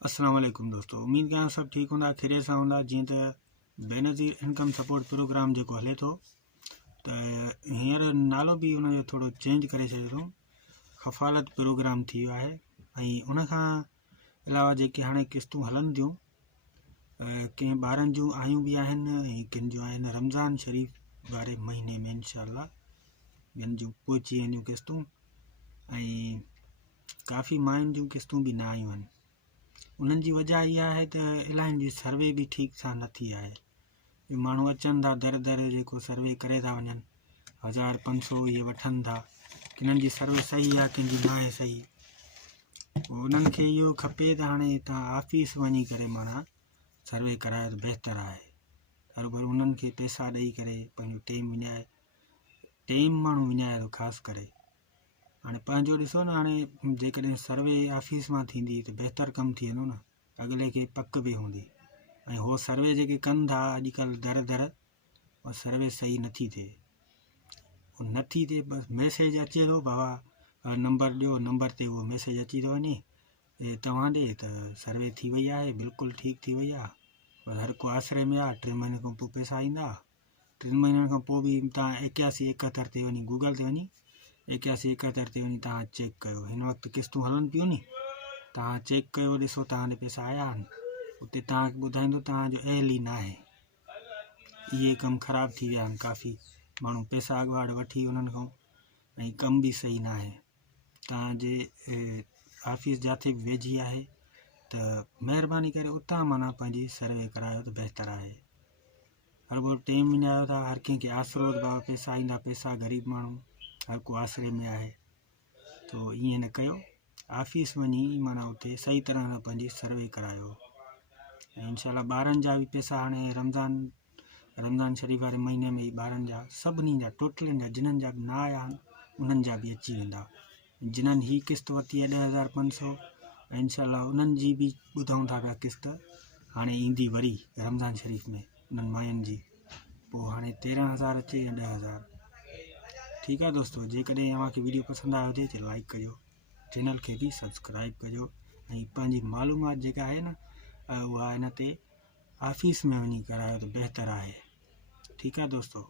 अस्सलाम वालेकुम दोस्तों, उम्मीद कयां सब ठीक हूंदा, खैरियत सां हूंदा। जीअं त बेनज़ीर इनकम सपोर्ट प्रोग्राम जेको हले थो, त हींअर नालो बि उनजो थोरो चेंज करे छॾियो अथऊं। खफ़ालत प्रोग्राम थी वियो आहे। ऐं उनखां अलावा जेके हाणे किस्तूं हलनि थियूं, कंहिं ॿारनि जूं आयूं बि आहिनि ऐं किन जूं आहिनि रमज़ान शरीफ़ वारे महीने में इंशाअल्लाह ॿियनि जूं पहुची वेंदियूं किस्तूं। ऐं काफ़ी मायुनि जूं किस्तूं बि न आयूं आहिनि। उन्हनि जी वजह इहा आहे त इलाही जी सर्वे बि ठीक सां न थी आहे। माण्हू अचनि था दर दर जेको सर्वे करे था वञनि, 1500 इहे वठनि था। किननि जी सर्वे सही आहे, कंहिंजी न आहे सही। उन्हनि खे इहो खपे त हाणे तव्हां ऑफिस वञी करे माना सर्वे करायो त बहितरु आहे। बराबरि उन्हनि खे पैसा ॾेई करे पंहिंजो टाइम माण्हू विञाए थो ख़ासि करे। हाणे पंहिंजो ॾिसो न, हाणे जेकॾहिं सर्वे ऑफिस मां थींदी त बहितरु कमु थी वेंदो न, अॻिले खे पक बि हूंदी। ऐं उहो सर्वे जेके कनि था अॼुकल्ह दर दर, उहा सर्वे सही नथी थिए। नथी थिए, बसि मैसेज अचे थो, बाबा नंबर ॾियो, नंबर ते उहो मैसेज अची थो वञे तव्हां ॾे त सर्वे थी वई आहे, बिल्कुलु ठीकु थी वई आहे। बसि हर को आसिरे में आहे। 3 महीने खां पोइ पैसा ईंदा। 3 महीननि खां पोइ बि तव्हां 8171 ते वञी, गूगल ते वञी 8171 ते वञी तव्हां चेक कयो। हिन वक़्तु किस्तूं हलनि पियूं नी, तव्हां चेक कयो, ॾिसो तव्हां ॾे पैसा आया आहिनि। उते तव्हांखे ॿुधाईंदो तव्हांजो अहल ई न आहे। इहे कमु ख़राबु थी विया आहिनि काफ़ी। माण्हू पैसा अॻुवाट वठी उन्हनि खां, ऐं कमु बि सही न आहे। तव्हांजे ऑफिस जिथे बि वेझी आहे त महिरबानी करे उतां माना पंहिंजी सर्वे करायो त बहितरु आहे। बराबरि टाइम विञायो था, हर कंहिंखे आसिरो त बाबा पैसा ईंदा, पैसा ग़रीब माण्हू हर को आसिरे में आहे। तो ईअं न कयो, ऑफिस वञी माना उते सही तरह सां पंहिंजी सर्वे करायो। ऐं इंशाअल्लाह ॿारनि जा बि पैसा हाणे रमज़ान शरीफ़ वारे महीने में ई ॿारनि जा सभिनी जा टोटलनि जा जिन्हनि जा बि न आया आहिनि उन्हनि जा बि अची वेंदा। जिन्हनि ही किस्त वरिती आहे 10,500, ऐं इंशाअल्लाह उन्हनि जी बि ॿुधूं था पिया किस्त हाणे ईंदी वरी रमज़ान शरीफ़ में उन्हनि मायुनि जी। पोइ हाणे 13,000 अचे या 10,000। ठीकु आहे दोस्तों, जेकॾहिं तव्हांखे वीडियो पसंदि आयो हुजे त लाइक कजो, चैनल खे बि सब्सक्राइब कजो। ऐं पंहिंजी मालूमात जेका आहे न, उहा हिन ते ऑफिस में वञी करायो त बहितरु आहे। ठीकु आहे दोस्तों।